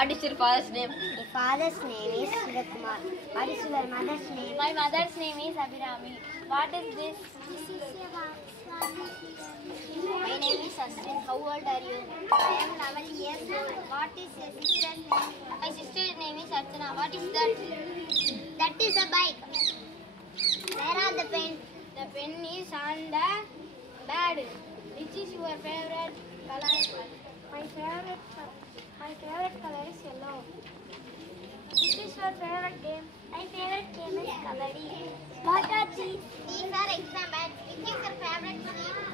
What is your father's name? My father's name is Sivakumar. What is your mother's name? My mother's name is Abhirami. What is this? This is my name is Ashwin. How old are you? I am 11 years old. What is your sister's name? My sister's name is Archana. What is that? That is a bike. Where are the pen? The pen is on the bed. Which is your favorite color? My favorite color is yellow. Which is your favorite game? My favorite game is kabaddi. What are these? These are exam bags. Which is your favorite seat?